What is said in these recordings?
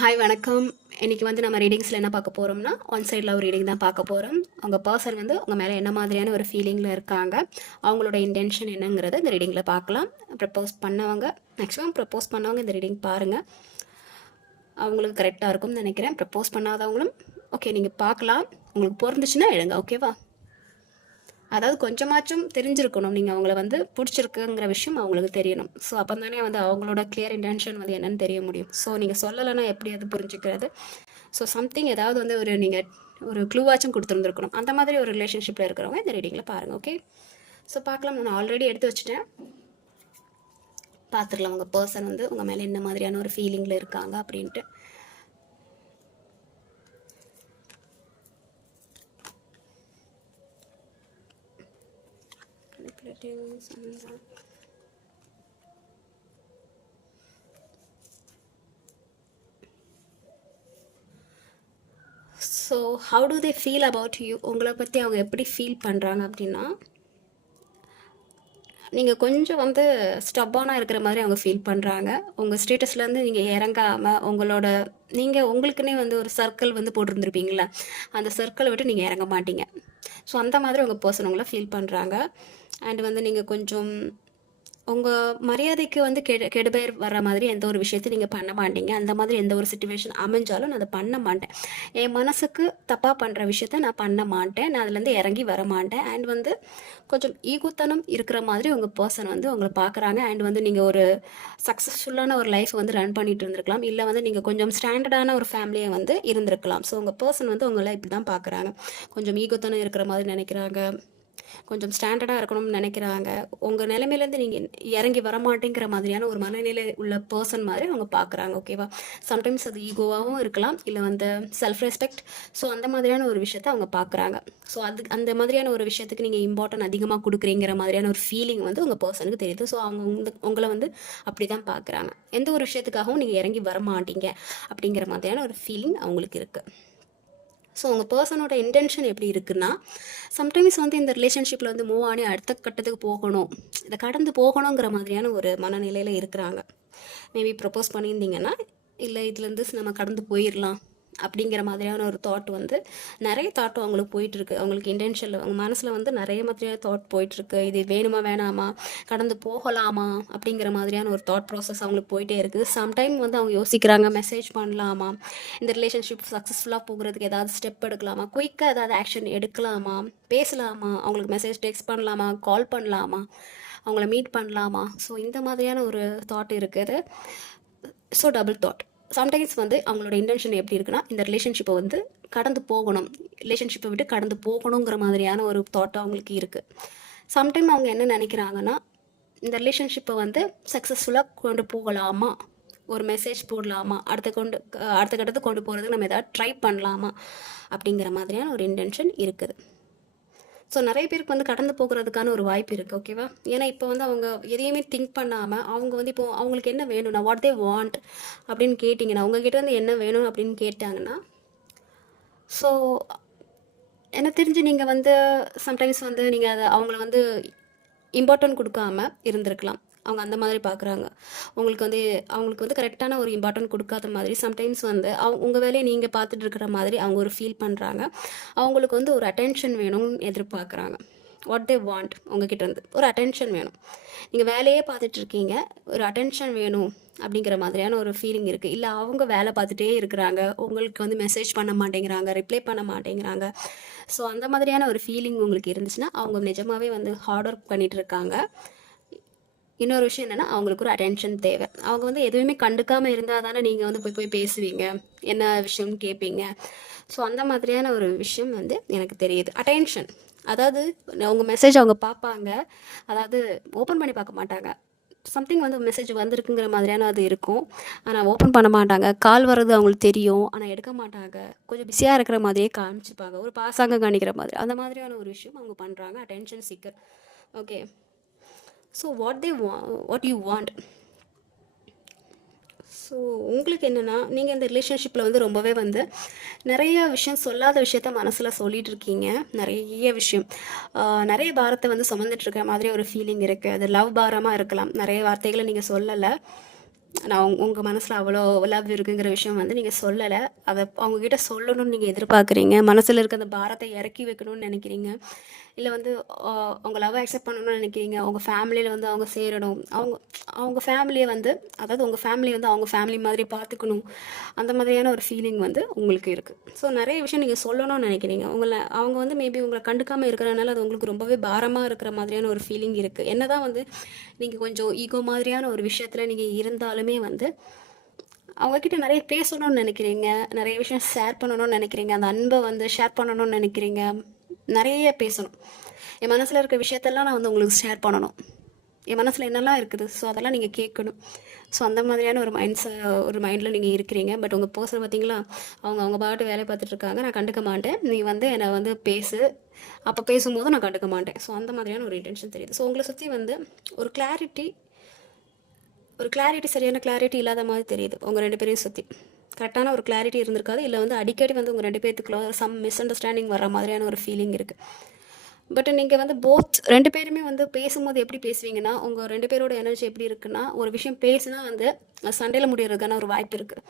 Hi வணக்கம். இன்றைக்கி வந்து நம்ம ரீடிங்ஸில் என்ன பார்க்க போகிறோம்னா, ஒன் சைட் லவ் ரீடிங் தான் பார்க்க போகிறோம். உங்கள் பர்சன் வந்து உங்கள் மேலே என்ன மாதிரியான ஒரு ஃபீலிங்கில் இருக்காங்க, அவங்களோட இன்டென்ஷன் என்னங்கிறத இந்த ரீடிங்கில் பார்க்கலாம். ப்ரப்போஸ் பண்ணவங்க, மேக்ஸிமம் ப்ரப்போஸ் பண்ணவங்க இந்த ரீடிங் பாருங்கள், அவங்களுக்கு கரெக்டாக இருக்கும்னு நினைக்கிறேன். ப்ரப்போஸ் பண்ணாதவங்களும் ஓகே நீங்கள் பார்க்கலாம், உங்களுக்கு பொருந்துச்சுன்னா எழுங்க, ஓகேவா? அதாவது கொஞ்சமாச்சும் தெரிஞ்சிருக்கணும், நீங்கள் அவங்கள வந்து பிடிச்சிருக்குங்கிற விஷயம் அவங்களுக்கு தெரியணும். ஸோ அப்போ தானே வந்து அவங்களோட கிளியர் இன்டென்ஷன் வந்து என்னன்னு தெரிய முடியும். ஸோ நீங்கள் சொல்லலைன்னா எப்படி அது புரிஞ்சுக்கிறது? ஸோ சம்திங் ஏதாவது வந்து நீங்கள் ஒரு க்ளூவாச்சும் கொடுத்துருந்துருக்கணும். அந்த மாதிரி ஒரு ரிலேஷன்ஷிப்பில் இருக்கிறவங்க இந்த ரீடிங்கில் பாருங்கள், ஓகே? ஸோ பார்க்கலாம், நான் ஆல்ரெடி எடுத்து வச்சுட்டேன், பார்த்துக்கலாம் உங்கள் பர்சன் வந்து உங்கள் மேலே என்ன மாதிரியான ஒரு ஃபீலிங்கில் இருக்காங்க அப்படின்ட்டு. So how to they feel about you? உங்களை பற்றி அவங்க எப்படி ஃபீல் பண்ணுறாங்க அப்படின்னா, நீங்கள் கொஞ்சம் வந்து ஸ்டப்பானாக இருக்கிற மாதிரி அவங்க ஃபீல் பண்ணுறாங்க. உங்கள் ஸ்டேட்டஸ்லேருந்து நீங்கள் இறங்காமல் நீங்கள் உங்களுக்குன்னே வந்து ஒரு சர்க்கிள் வந்து போட்டிருந்துருப்பீங்களா, அந்த சர்க்கிளை விட்டு நீங்கள் இறங்க மாட்டீங்க. ஸோ அந்த மாதிரி உங்கள் பர்சன் உங்களை ஃபீல் பண்ணுறாங்க. அண்ட் வந்து நீங்கள் கொஞ்சம் உங்கள் மரியாதைக்கு வந்து கெடுபெயர் வர்ற மாதிரி எந்த ஒரு விஷயத்தை நீங்கள் பண்ண மாட்டீங்க. அந்த மாதிரி எந்த ஒரு சுச்சுவேஷன் அமைஞ்சாலும் நான் அதை பண்ண மாட்டேன். என் மனசுக்கு தப்பாக பண்ணுற விஷயத்த நான் பண்ண மாட்டேன், நான் அதுலேருந்து இறங்கி வர மாட்டேன். அண்ட் வந்து கொஞ்சம் ஈகோத்தனம் இருக்கிற மாதிரி உங்கள் பர்சன் வந்து உங்களை பார்க்குறாங்க. அண்ட் வந்து நீங்கள் ஒரு சக்ஸஸ்ஃபுல்லான ஒரு லைஃப் வந்து ரன் பண்ணிட்டு இருந்திருக்கலாம், இல்லை வந்து நீங்கள் கொஞ்சம் ஸ்டாண்டர்டான ஒரு ஃபேமிலியை வந்து இருந்திருக்கலாம். ஸோ உங்கள் பர்சன் வந்து உங்களை இப்படி தான் பார்க்குறாங்க, கொஞ்சம் ஈகோத்தனம் இருக்கிற மாதிரி நினைக்கிறாங்க, கொஞ்சம் ஸ்டாண்டர்டாக இருக்கணும்னு நினைக்கிறாங்க. உங்கள் நிலைமையிலேருந்து நீங்கள் இறங்கி வர மாட்டேங்கிற மாதிரியான ஒரு மனநிலை உள்ள பர்சன் மாதிரி அவங்க பார்க்குறாங்க, ஓகேவா? சம்டைம்ஸ் அது ஈகோவாகவும் இருக்கலாம், இல்லை வந்து செல்ஃப் ரெஸ்பெக்ட். ஸோ அந்த மாதிரியான ஒரு விஷயத்த அவங்க பார்க்குறாங்க. ஸோ அந்த மாதிரியான ஒரு விஷயத்துக்கு நீங்கள் இம்பார்ட்டன்ட் அதிகமாக கொடுக்குறீங்கிற மாதிரியான ஒரு ஃபீலிங் வந்து உங்கள் பர்சனுக்கு தெரியுது. ஸோ அவங்க உங்களை வந்து அப்படி தான் பார்க்குறாங்க. எந்த ஒரு விஷயத்துக்காகவும் நீங்கள் இறங்கி வர மாட்டீங்க அப்படிங்கிற மாதிரியான ஒரு ஃபீலிங் அவங்களுக்கு இருக்குது. ஸோ உங்கள் பர்சனோட இன்டென்ஷன் எப்படி இருக்குன்னா, சம்டைம்ஸ் வந்து இந்த ரிலேஷன்ஷிப்பில் வந்து மூவ் ஆனி அடுத்த கட்டத்துக்கு போகணும், இதை கடந்து போகணுங்கிற மாதிரியான ஒரு மனநிலையில் இருக்கிறாங்க. மேபி ப்ரப்போஸ் பண்ணியிருந்தீங்கன்னா, இல்லை இதுலேருந்து நம்ம கடந்து போயிடலாம் அப்படிங்கிற மாதிரியான ஒரு தாட் வந்து நிறைய தாட்டும் அவங்களுக்கு போயிட்டுருக்கு. அவங்களுக்கு இன்டென்ஷனில் அவங்க மனசில் வந்து நிறைய மாதிரியான தாட் போயிட்டுருக்கு. இது வேணுமா வேணாமா, கடந்து போகலாமா அப்படிங்கிற மாதிரியான ஒரு தாட் ப்ராசஸ் அவங்களுக்கு போயிட்டே இருக்குது. சம்டைம் வந்து அவங்க யோசிக்கிறாங்க, மெசேஜ் பண்ணலாமா, இந்த ரிலேஷன்ஷிப் சக்ஸஸ்ஃபுல்லாக போகிறதுக்கு ஏதாவது ஸ்டெப் எடுக்கலாமா, குயிக்காக ஏதாவது ஆக்ஷன் எடுக்கலாமா, பேசலாமா, அவங்களுக்கு மெசேஜ் டெக்ஸ்ட் பண்ணலாமா, கால் பண்ணலாமா, அவங்கள மீட் பண்ணலாமா. ஸோ இந்த மாதிரியான ஒரு தாட் இருக்குது. So double thought. சம்டைம்ஸ் வந்து அவங்களோட இன்டென்ஷன் எப்படி இருக்குன்னா, இந்த ரிலேஷன்ஷிப்பை வந்து கடந்து போகணும், ரிலேஷன்ஷிப்பை விட்டு கடந்து போகணுங்கிற மாதிரியான ஒரு தாட் அவங்களுக்கு இருக்குது. சம்டைம் அவங்க என்ன நினைக்கிறாங்கன்னா, இந்த ரிலேஷன்ஷிப்பை வந்து சக்ஸஸ்ஃபுல்லாக கொண்டு போகலாமா, ஒரு மெசேஜ் போடலாமா, அடுத்த கட்டத்துக்கு கொண்டு போகிறதுக்கு நம்ம எதாவது ட்ரை பண்ணலாமா அப்படிங்கிற மாதிரியான ஒரு இன்டென்ஷன் இருக்குது. ஸோ நிறைய பேருக்கு வந்து கடந்து போகிறதுக்கான ஒரு வாய்ப்பு இருக்குது, ஓகேவா? ஏன்னா இப்போ வந்து அவங்க எதையுமே திங்க் பண்ணாமல் அவங்க வந்து இப்போது அவங்களுக்கு என்ன வேணும்னா, வாட் தே வாண்ட் அப்படின்னு கேட்டிங்கன்னா, உங்ககிட்ட வந்து என்ன வேணும் அப்படின்னு கேட்டாங்கன்னா, ஸோ எனக்கு தெரிஞ்சு நீங்கள் வந்து சம்டைம்ஸ் வந்து நீங்கள் அதை அவங்கள வந்து இம்பார்ட்டன்ட் கொடுக்காம இருந்திருக்கலாம். அவங்க அந்த மாதிரி பார்க்குறாங்க. அவங்களுக்கு வந்து கரெக்டான ஒரு இம்பார்ட்டன்ட் கொடுக்காத மாதிரி சம்டைம்ஸ் வந்து உங்கள் வேலையை நீங்கள் பார்த்துட்டு இருக்கிற மாதிரி அவங்க ஒரு ஃபீல் பண்ணுறாங்க. அவங்களுக்கு வந்து ஒரு அட்டென்ஷன் வேணும்னு எதிர்பார்க்குறாங்க. வாட் தே வாண்ட் உங்ககிட்ட இருந்து ஒரு அட்டென்ஷன் வேணும். நீங்கள் வேலையே பார்த்துட்ருக்கீங்க, ஒரு அட்டென்ஷன் வேணும் அப்படிங்கிற மாதிரியான ஒரு ஃபீலிங் இருக்குது. இல்லை அவங்க வேலை பார்த்துட்டே இருக்கிறாங்க, உங்களுக்கு வந்து மெசேஜ் பண்ண மாட்டேங்கிறாங்க, ரிப்ளை பண்ண மாட்டேங்கிறாங்க. ஸோ அந்த மாதிரியான ஒரு ஃபீலிங் உங்களுக்கு இருந்துச்சுன்னா, அவங்க நிஜமாகவே வந்து ஹார்ட் ஒர்க் பண்ணிகிட்டு இருக்காங்க. இன்னொரு விஷயம் என்னென்னா, அவங்களுக்கு ஒரு அட்டென்ஷன் தேவை. அவங்க வந்து எதுவுமே கண்டுக்காமல் இருந்தால் தானே நீங்கள் வந்து போய் பேசுவீங்க, என்ன விஷயம்னு கேட்பீங்க. ஸோ அந்த மாதிரியான ஒரு விஷயம் வந்து எனக்கு தெரியுது. அட்டென்ஷன், அதாவது அவங்க மெசேஜ் அவங்க பார்ப்பாங்க, அதாவது ஓப்பன் பண்ணி பார்க்க மாட்டாங்க. சம்திங் வந்து மெசேஜ் வந்திருக்குங்கிற மாதிரியான அது இருக்கும், ஆனால் ஓப்பன் பண்ண மாட்டாங்க. கால் வர்றது அவங்களுக்கு தெரியும், ஆனால் எடுக்க மாட்டாங்க. கொஞ்சம் பிஸியாக இருக்கிற மாதிரியே காமிச்சிப்பாங்க, ஒரு பாசாங்க காணிக்கிற மாதிரி. அந்த மாதிரியான ஒரு விஷயம் அவங்க பண்ணுறாங்க. Attention seeker, okay? So what you want. So உங்களுக்கு என்னென்னா, நீங்கள் இந்த ரிலேஷன்ஷிப்பில் வந்து ரொம்பவே வந்து நிறைய விஷயம், சொல்லாத விஷயத்த மனசில் சொல்லிகிட்டு இருக்கீங்க. நிறைய விஷயம், நிறைய பாரத்தை வந்து சுமந்துட்டுருக்க மாதிரி ஒரு ஃபீலிங் இருக்குது. அது லவ் பாரமாக இருக்கலாம். நிறைய வார்த்தைகளை நீங்கள் சொல்லலை, நான் உங்கள் மனசில் அவ்வளோ லவ் இருக்குங்கிற விஷயம் வந்து நீங்கள் சொல்லலை. அதை அவங்கக்கிட்ட சொல்லணும்னு நீங்கள் எதிர்பார்க்குறீங்க. மனசில் இருக்க அந்த பாரத்தை இறக்கி வைக்கணும்னு நினைக்கிறீங்க. இல்லை வந்து அவங்க லவ் அக்செப்ட் பண்ணணும்னு நினைக்கிறீங்க. அவங்க ஃபேமிலியில் வந்து அவங்க சேரணும். அவங்க ஃபேமிலியை வந்து, அதாவது உங்கள் ஃபேமிலி வந்து அவங்க ஃபேமிலி மாதிரி பார்த்துக்கணும். அந்த மாதிரியான ஒரு ஃபீலிங் வந்து உங்களுக்கு இருக்குது. ஸோ நிறைய விஷயம் நீங்கள் சொல்லணும்னு நினைக்கிறீங்க. அவங்க வந்து மேபி உங்களை கண்டுக்காமல் இருக்கிறனால அது உங்களுக்கு ரொம்பவே பாரமாக இருக்கிற மாதிரியான ஒரு ஃபீலிங் இருக்குது. என்ன தான் வந்து நீங்கள் கொஞ்சம் ஈகோ மாதிரியான ஒரு விஷயத்தில் நீங்கள் இருந்தாலுமே வந்து அவங்கக்கிட்ட நிறைய பேசணும்னு நினைக்கிறீங்க. நிறைய விஷயம் ஷேர் பண்ணணும்னு நினைக்கிறீங்க. அந்த அன்பை வந்து ஷேர் பண்ணணும்னு நினைக்கிறீங்க. நிறைய பேசணும். என் மனசில் இருக்க விஷயத்தெல்லாம் நான் வந்து உங்களுக்கு ஷேர் பண்ணணும். என் மனசில் என்னெல்லாம் இருக்குது, ஸோ அதெல்லாம் நீங்கள் கேட்கணும். ஸோ அந்த மாதிரியான ஒரு மைண்டில் நீங்கள் இருக்கிறீங்க. பட் உங்கள் பர்சன் பார்த்தீங்களா, அவங்க பாட்டு வேலையை பார்த்துட்ருக்காங்க. நான் கண்டுக்க மாட்டேன், நீ வந்து என்னை வந்து பேசு, அப்போ பேசும்போது நான் கண்டுக்க மாட்டேன். ஸோ அந்த மாதிரியான ஒரு இன்டென்ஷன் தெரியுது. ஸோ உங்களை சுற்றி வந்து ஒரு கிளாரிட்டி சரியான கிளாரிட்டி இல்லாத மாதிரி தெரியுது. உங்கள் 2 பேரையும் சுற்றி கரெக்டான ஒரு கிளாரிட்டி இருந்திருக்காது. இல்லை வந்து அடிக்கடி வந்து உங்கள் 2 பேர்த்துக்குள்ள சம் மிஸ் அண்டர்ஸ்டாண்டிங் வர மாதிரியான ஒரு ஃபீலிங் இருக்குது. பட் நீங்கள் வந்து 2 பேருமே வந்து பேசும்போது எப்படி பேசுவீங்கன்னா, உங்கள் 2 பேரோட எனர்ஜி எப்படி இருக்குன்னா, ஒரு விஷயம் பேசுனா வந்து சண்டையில் முடியறதுக்கான ஒரு வாய்ப்பு இருக்குது.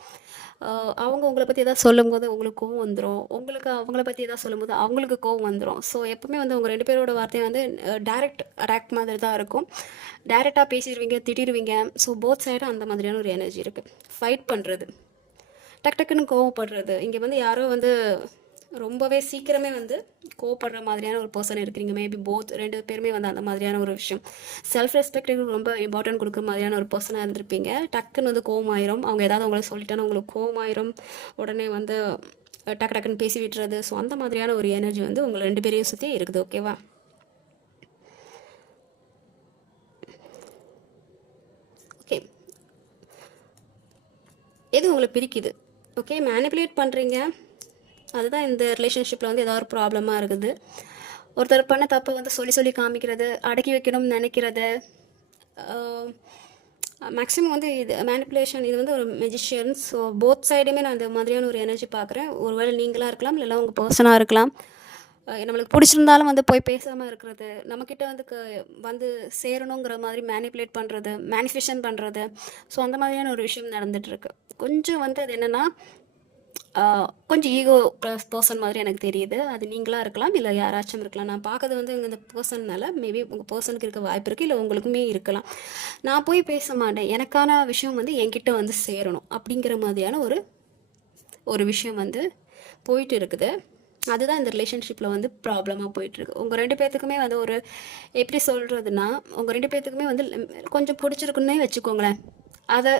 அவங்க உங்களை பற்றி எதாவது சொல்லும்போது உங்களுக்கு கோவம் வந்துடும். அவங்கள பற்றி எதாவது சொல்லும்போது அவங்களுக்கு கோவம் வந்துடும். ஸோ எப்பவுமே வந்து உங்கள் 2 பேரோட வார்த்தையை வந்து டைரக்ட் அட்டாக் மாதிரி தான் இருக்கும். டைரெக்டாக பேசிடுவீங்க, திட்டிடுவீங்க. ஸோ போத் சைடும் அந்த மாதிரியான ஒரு எனர்ஜி இருக்குது. ஃபைட் பண்ணுறது, டக்குன்னு கோவப்படுறது. இங்கே வந்து யாரோ வந்து ரொம்பவே சீக்கிரமே வந்து கோவப்படுற மாதிரியான ஒரு பர்சன் இருக்கிறீங்க. மேபி 2 பேருமே வந்து அந்த மாதிரியான ஒரு விஷயம், செல்ஃப் ரெஸ்பெக்ட்டுக்கு ரொம்ப இம்பார்ட்டன்ட் கொடுக்குற மாதிரியான ஒரு பர்சனாக இருந்திருப்பீங்க. டக்குன்னு வந்து கோவமாயிரும். அவங்க ஏதாவது உங்களை சொல்லிட்டானா உங்களுக்கு கோவமாயிரும். உடனே வந்து டக்குன்னு பேசி விட்டுறது. ஸோ அந்த மாதிரியான ஒரு எனர்ஜி வந்து உங்களை 2 பேரையும் சுற்றி இருக்குது. ஓகேவா? ஓகே, எது உங்களை பிரிக்குது? ஓகே, மேனிப்புலேட் பண்ணுறீங்க. அதுதான் இந்த ரிலேஷன்ஷிப்பில் வந்து ஏதாவது ஒரு ப்ராப்ளமாக இருக்குது. ஒருத்தர் பண்ண தப்பை வந்து சொல்லி காமிக்கிறது, அடக்கி வைக்கணும்னு நினைக்கிறது. மேக்ஸிமம் வந்து இது மேனிப்புலேஷன். இது வந்து ஒரு மெஜிஷியன். ஸோ போத் சைடுமே நான் இந்த மாதிரியான ஒரு எனர்ஜி பார்க்குறேன். ஒருவேளை நீங்களாக இருக்கலாம், இல்லைனா உங்கள் பர்சனாக இருக்கலாம். நம்மளுக்கு பிடிச்சிருந்தாலும் வந்து போய் பேசாமல் இருக்கிறது, நம்மக்கிட்ட வந்து சேரணுங்கிற மாதிரி மேனிப்புலேட் பண்ணுறது, மேனிஃபெஸ்டேஷன் பண்ணுறது. ஸோ அந்த மாதிரியான ஒரு விஷயம் நடந்துகிட்ருக்கு. கொஞ்சம் வந்து அது என்னென்னா, கொஞ்சம் ஈகோ பர்சன் மாதிரி எனக்கு தெரியுது. அது நீங்களாக இருக்கலாம், இல்லை யாராச்சும் இருக்கலாம். நான் பார்க்கறது வந்து இந்த பர்சன்னால மேபி உங்கள் பர்சனுக்கு இருக்க வாய்ப்பு இருக்குது, இல்லை உங்களுக்குமே இருக்கலாம். நான் போய் பேச மாட்டேன், எனக்கான விஷயம் வந்து என்கிட்ட வந்து சேரணும் அப்படிங்கிற மாதிரியான ஒரு விஷயம் வந்து போயிட்டு இருக்குது. அதுதான் இந்த ரிலேஷன்ஷிப்பில் வந்து ப்ராப்ளமாக போயிட்டுருக்கு. உங்கள் 2 பேர்த்துக்குமே வந்து எப்படி சொல்கிறதுனா, உங்கள் 2 பேர்த்துக்குமே வந்து கொஞ்சம் பிடிச்சிருக்குன்னே வச்சுக்கோங்களேன்.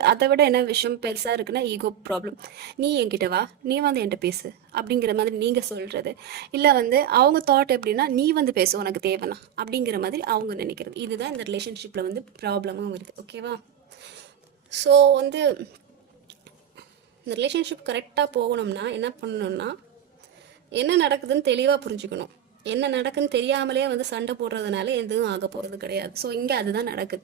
அதை விட என்ன விஷயம் பெருசாக இருக்குன்னா, ஈகோ ப்ராப்ளம். நீ என்கிட்ட வா, நீ வந்து என்கிட்ட பேசு அப்படிங்கிற மாதிரி நீங்கள் சொல்கிறது. இல்லை வந்து அவங்க தாட் எப்படின்னா, நீ வந்து பேசு உனக்கு தேவைன்னா அப்படிங்கிற மாதிரி அவங்க நினைக்கிறது. இதுதான் இந்த ரிலேஷன்ஷிப்பில் வந்து ப்ராப்ளமாக வருது. ஓகேவா? ஸோ வந்து இந்த ரிலேஷன்ஷிப் கரெக்டாக போகணும்னா என்ன பண்ணணும்னா, என்ன நடக்குதுன்னு தெளிவாக புரிஞ்சுக்கணும். என்ன நடக்குன்னு தெரியாமலே வந்து சண்டை போடுறதுனால எதுவும் ஆக போகிறது கிடையாது. ஸோ இங்கே அதுதான் நடக்குது.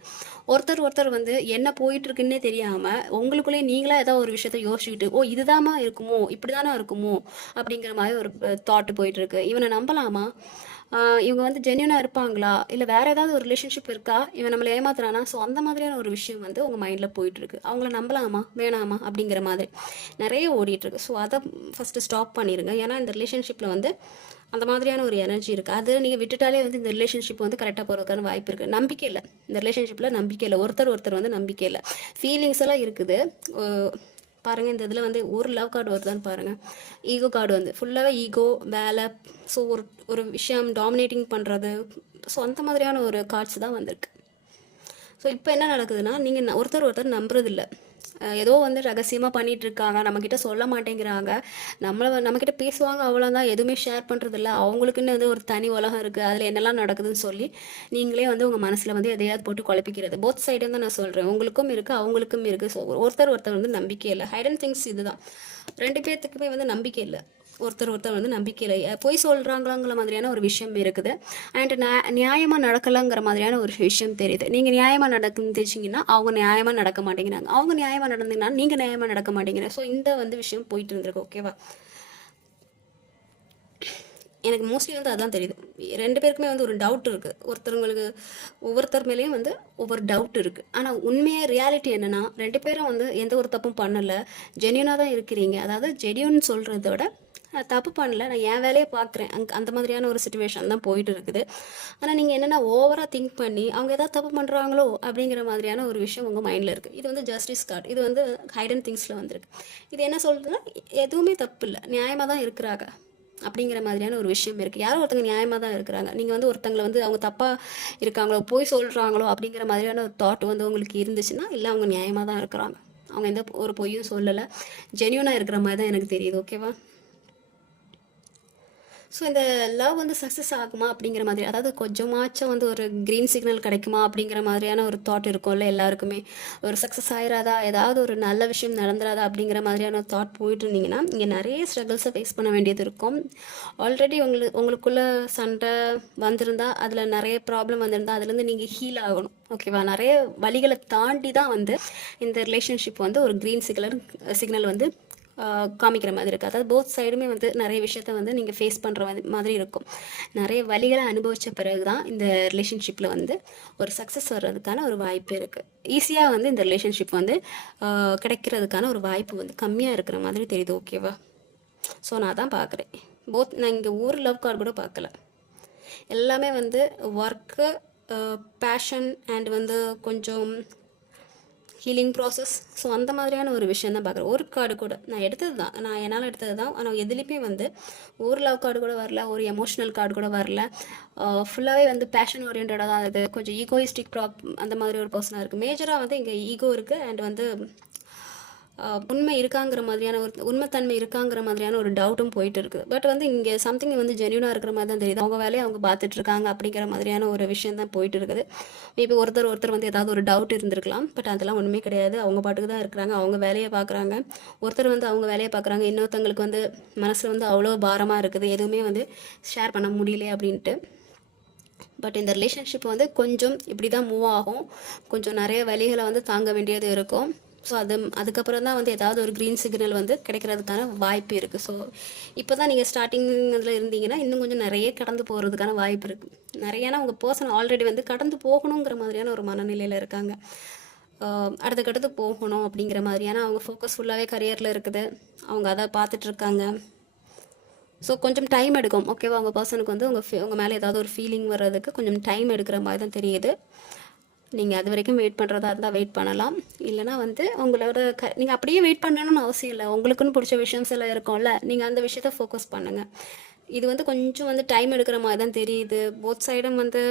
ஒருத்தர் வந்து என்ன போயிட்டுருக்குன்னே தெரியாமல் உங்களுக்குள்ளே நீங்களாக ஏதோ ஒரு விஷயத்த யோசிச்சுக்கிட்டு, ஓ இதுதாம்மா இருக்குமோ, இப்படி தானே இருக்குமோ அப்படிங்கிற மாதிரி ஒரு தாட்டு போயிட்டுருக்கு. இவனை நம்பலாமா, இவங்க வந்து ஜென்யூனாக இருப்பாங்களா, இல்லை வேறு ஏதாவது ஒரு ரிலேஷன்ஷிப் இருக்கா, இவன் நம்மளை ஏமாத்துறானா. ஸோ அந்த மாதிரியான ஒரு விஷயம் வந்து உங்கள் மைண்டில் போயிட்டுருக்கு. அவங்கள நம்பலாமா வேணாமா அப்படிங்கிற மாதிரி நிறைய ஓடிட்டுருக்கு. ஸோ அதை ஃபஸ்ட்டு ஸ்டாப் பண்ணிடுங்க. ஏன்னா இந்த ரிலேஷன்ஷிப்பில் வந்து அந்த மாதிரியான ஒரு எனர்ஜி இருக்குது. அது நீங்கள் விட்டுட்டாலே வந்து இந்த ரிலேஷன்ஷிப் வந்து கரெக்டாக போகிறதுக்கான வாய்ப்பு இருக்குது. நம்பிக்கை இல்லை, இந்த ரிலேஷன்ஷிப்பில் நம்பிக்கை இல்லை. ஒருத்தர் வந்து நம்பிக்கை இல்லை. ஃபீலிங்ஸ் எல்லாம் இருக்குது. பாருங்கள், இந்த இதில் வந்து ஒரு லவ் கார்டு வருதான்னு பாருங்கள். ஈகோ கார்டு வந்து ஃபுல்லாகவே ஈகோ, வேலை. ஸோ ஒரு விஷயம் டாமினேட்டிங் பண்ணுறது. ஸோ அந்த மாதிரியான ஒரு கார்ட்ஸ் தான் வந்திருக்கு. ஸோ இப்போ என்ன நடக்குதுன்னா, நீங்கள் ஒருத்தர் நம்புறதில்ல. ஏதோ வந்து ரகசியமாக பண்ணிகிட்ருக்காங்க, நம்மக்கிட்ட சொல்ல மாட்டேங்கிறாங்க. நம்மக்கிட்ட பேசுவாங்க, அவ்வளோதான். எதுவுமே ஷேர் பண்ணுறதில்ல. அவங்களுக்குன்னு வந்து ஒரு தனி உலகம் இருக்குது, அதில் என்னெல்லாம் நடக்குதுன்னு சொல்லி நீங்களே வந்து உங்கள் மனசில் வந்து எதையாவது போட்டு குழப்பிக்கிறது. போத் சைடும் தான் நான் சொல்கிறேன். உங்களுக்கும் இருக்குது, அவங்களுக்கும் இருக்குது. ஸோ ஒருத்தர் வந்து நம்பிக்கை இல்லை. ஹைடன் திங்ஸ் இதுதான். 2 பேர்த்துக்குமே வந்து நம்பிக்கை இல்லை. ஒருத்தர் வந்து நம்பிக்கை இல்லை. பொய் சொல்கிறாங்களாங்கிற மாதிரியான ஒரு விஷயம் இருக்குது. அண்ட் நியாயமாக நடக்கலாங்கிற மாதிரியான ஒரு விஷயம் தெரியுது. நீங்கள் நியாயமாக நடக்குன்னு தெரிஞ்சிங்கன்னா அவங்க நியாயமாக நடக்க மாட்டேங்கிறாங்க. அவங்க நியாயமாக நடந்தீங்கன்னா நீங்கள் நியாயமாக நடக்க மாட்டேங்கிறீங்க. ஸோ இந்த வந்து விஷயம் போயிட்டு இருந்திருக்கு. ஓகேவா? எனக்கு மோஸ்ட்லி வந்து அதான் தெரியுது. 2 பேருக்குமே வந்து ஒரு டவுட் இருக்குது. ஒவ்வொருத்தர் மேலேயும் வந்து ஒவ்வொரு டவுட் இருக்குது. ஆனால் உண்மையாக ரியாலிட்டி என்னென்னா 2 பேரும் வந்து எந்த ஒரு தப்பும் பண்ணலை, ஜென்யூனாக தான் இருக்கிறீங்க. அதாவது ஜென்யூன் சொல்கிறத விட தப்பு பண்ணல, நான் என் வேலையை பார்க்குறேன். அந்த மாதிரியான ஒரு சுச்சுவேஷன் தான் போயிட்டு இருக்குது. ஆனால் நீங்கள் என்னென்னா ஓவராக திங்க் பண்ணி அவங்க ஏதாவது தப்பு பண்ணுறாங்களோ அப்படிங்கிற மாதிரியான ஒரு விஷயம் உங்கள் மைண்டில் இருக்குது. இது வந்து ஜஸ்டிஸ் கார்டு, இது வந்து ஹைடன் திங்ஸில் வந்திருக்கு. இது என்ன சொல்கிறதுன்னா எதுவுமே தப்பு இல்லை, நியாயமாக தான் இருக்கிறாங்க அப்படிங்கிற மாதிரியான ஒரு விஷயம் இருக்குது. யாரோ ஒருத்தங்க நியாயமாக தான் இருக்கிறாங்க. நீங்கள் வந்து ஒருத்தங்களை வந்து அவங்க தப்பாக இருக்காங்களோ, போய் சொல்கிறாங்களோ அப்படிங்கிற மாதிரியான ஒரு தாட் வந்து உங்களுக்கு இருந்துச்சுன்னா, இல்லை அவங்க நியாயமாக தான் இருக்கிறாங்க, அவங்க எந்த ஒரு பொய்யும் சொல்லலை, ஜென்யூனாக இருக்கிற மாதிரி தான் எனக்கு தெரியுது. ஓகேவா? ஸோ இந்த லவ் வந்து சக்ஸஸ் ஆகுமா அப்படிங்கிற மாதிரி, அதாவது கொஞ்சமாச்சும் வந்து ஒரு க்ரீன் சிக்னல் கிடைக்குமா அப்படிங்கிற மாதிரியான ஒரு தாட் இருக்கும்ல எல்லாருக்குமே. ஒரு சக்ஸஸ் ஆயிராதா, ஏதாவது ஒரு நல்ல விஷயம் நடந்துராதா அப்படிங்கிற மாதிரியான ஒரு தாட் போயிட்டு இருந்தீங்கன்னா இங்கே நிறைய ஸ்ட்ரகிள்ஸை ஃபேஸ் பண்ண வேண்டியது இருக்கும். ஆல்ரெடி உங்களுக்குள்ளே சண்டை வந்திருந்தால், அதில் நிறைய ப்ராப்ளம் வந்திருந்தால் அதுலேருந்து நீங்கள் ஹீல் ஆகணும். ஓகேவா? நிறைய வழிகளை தாண்டி தான் வந்து இந்த ரிலேஷன்ஷிப் வந்து ஒரு க்ரீன் சிக்னல் வந்து காமிக்கிற மாதிரி இருக்குது. அதாவது போத் சைடுமே வந்து நிறைய விஷயத்த வந்து நீங்கள் ஃபேஸ் பண்ணுற மாதிரி இருக்கும். நிறைய வழிகளை அனுபவித்த பிறகு தான் இந்த ரிலேஷன்ஷிப்பில் வந்து ஒரு சக்ஸஸ் வர்றதுக்கான ஒரு வாய்ப்பு இருக்குது. ஈஸியாக வந்து இந்த ரிலேஷன்ஷிப் வந்து கிடைக்கிறதுக்கான ஒரு வாய்ப்பு வந்து கம்மியாக இருக்கிற மாதிரி தெரியுது. ஓகேவா? ஸோ நான் தான் பார்க்குறேன். நான் இங்கே ஒரு லவ் கார்டு கூட பார்க்கல. எல்லாமே வந்து ஒர்க்கு, பேஷன் அண்ட் வந்து கொஞ்சம் ஹீலிங் ப்ராசஸ், ஸோ அந்த மாதிரியான ஒரு விஷயம் தான் பார்க்குறேன். ஒரு கார்டு கூட நான் என்னால் எடுத்தது தான். ஆனால் எதுலேயுமே வந்து ஒரு லவ் கார்டு கூட வரல, ஒரு எமோஷ்னல் கார்டு கூட வரல. ஃபுல்லாகவே வந்து பேஷன் ஓரியன்டாக தான் இருக்குது. கொஞ்சம் ஈகோயிஸ்டிக் அந்த மாதிரி ஒரு பர்சனாக இருக்குது. மேஜராக வந்து இங்கே ஈகோ இருக்குது அண்ட் வந்து உண்மை இருக்காங்கிற மாதிரியான உண்மைத்தன்மை இருக்காங்கிற மாதிரியான ஒரு டவுட்டும் போயிட்டு இருக்குது. பட் வந்து இங்கே சம்திங் வந்து ஜென்யூனாக இருக்கிற மாதிரி தான் தெரியுது. அவங்க வேலையை அவங்க பார்த்துட்டு இருக்காங்க அப்படிங்கிற மாதிரியான ஒரு விஷயம் தான் போயிட்டு இருக்குது. மேபி ஒருத்தர் வந்து ஏதாவது ஒரு டவுட் இருந்திருக்கலாம், பட் அதெல்லாம் ஒன்றுமே கிடையாது. அவங்க பாட்டுக்கு தான் இருக்கிறாங்க, அவங்க வேலையை பார்க்குறாங்க. ஒருத்தர் வந்து அவங்க வேலையை பார்க்குறாங்க, இன்னொருத்தங்களுக்கு வந்து மனசில் வந்து அவ்வளோ பாரமாக இருக்குது, எதுவுமே வந்து ஷேர் பண்ண முடியல அப்படின்ட்டு. பட் இந்த ரிலேஷன்ஷிப் வந்து கொஞ்சம் இப்படி தான் மூவ் ஆகும். கொஞ்சம் நிறைய வழிகளை வந்து தாங்க வேண்டியது இருக்கும். ஸோ அதுக்கப்புறம் தான் வந்து ஏதாவது ஒரு க்ரீன் சிக்னல் வந்து கிடைக்கிறதுக்கான வாய்ப்பு இருக்குது. ஸோ இப்போ தான் நீங்கள் ஸ்டார்டிங் இதில் இருந்தீங்கன்னா இன்னும் கொஞ்சம் நிறைய கடந்து போகிறதுக்கான வாய்ப்பு இருக்குது. நிறையானா உங்கள் பர்சன் ஆல்ரெடி வந்து கடந்து போகணுங்கிற மாதிரியான ஒரு மனநிலையில் இருக்காங்க. அடுத்த கட்டத்துக்கு போகணும் அப்படிங்கிற மாதிரியான அவங்க ஃபோக்கஸ் ஃபுல்லாகவே கரியரில் இருக்குது. அவங்க அதை பார்த்துட்ருக்காங்க. ஸோ கொஞ்சம் டைம் எடுக்கும். ஓகேவா? உங்கள் பர்சனுக்கு வந்து உங்கள் மேலே ஏதாவது ஒரு ஃபீலிங் வர்றதுக்கு கொஞ்சம் டைம் எடுக்கிற மாதிரி தான் தெரியுது. நீங்கள் அது வரைக்கும் வெயிட் பண்ணுறதா இருந்தால் வெயிட் பண்ணலாம். இல்லைனா வந்து உங்களோட நீங்கள் அப்படியே வெயிட் பண்ணணும்னு அவசியம் இல்லை. உங்களுக்குன்னு பிடிச்ச விஷயம்ஸ் எல்லாம் இருக்கும்ல, நீங்கள் அந்த விஷயத்த ஃபோக்கஸ் பண்ணுங்கள். இது வந்து கொஞ்சம் வந்து டைம் எடுக்கிற மாதிரி தான் தெரியுது. போத் சைடும் வந்து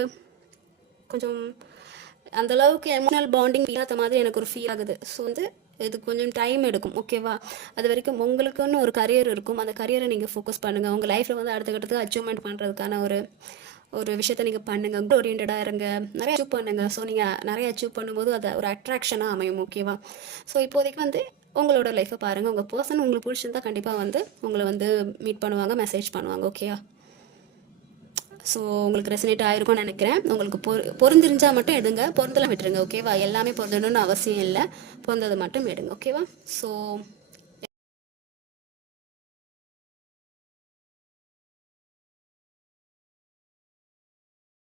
கொஞ்சம் அந்தளவுக்கு எமோஷனல் பாண்டிங் இல்லாத மாதிரி எனக்கு ஒரு ஃபீல் ஆகுது. ஸோ வந்து இது கொஞ்சம் டைம் எடுக்கும். ஓகேவா? அது வரைக்கும் உங்களுக்குன்னு ஒரு கரியர் இருக்கும். அந்த கரியரை நீங்கள் ஃபோக்கஸ் பண்ணுங்கள். உங்கள் லைஃப்பில் வந்து அடுத்த கட்டத்துக்கு அச்சீவ்மெண்ட் பண்ணுறதுக்கான ஒரு விஷயத்தை நீங்கள் பண்ணுங்கள். குட் ஓரியன்டாக இருங்க, நிறைய அச்சீவ் பண்ணுங்கள். ஸோ நீங்கள் நிறைய அச்சீவ் பண்ணும்போது அதை ஒரு அட்ராக்ஷனாக அமையும். ஓகேவா? ஸோ இப்போதைக்கு வந்து உங்களோட லைஃப்பை பாருங்கள். உங்கள் பர்சன் உங்களுக்கு பிடிச்சிருந்தா கண்டிப்பாக வந்து உங்களை வந்து மீட் பண்ணுவாங்க, மெசேஜ் பண்ணுவாங்க. ஓகேயா? ஸோ உங்களுக்கு ரெசனேட் ஆகிருக்கும்னு நினைக்கிறேன். உங்களுக்கு பொருந்திருந்தால் மட்டும் எடுங்க, பொருந்தெல்லாம் விட்டுருங்க. ஓகேவா? எல்லாமே பொருந்தணும்னு அவசியம் இல்லை, பொருந்தது மட்டும் எடுங்க. ஓகேவா? ஸோ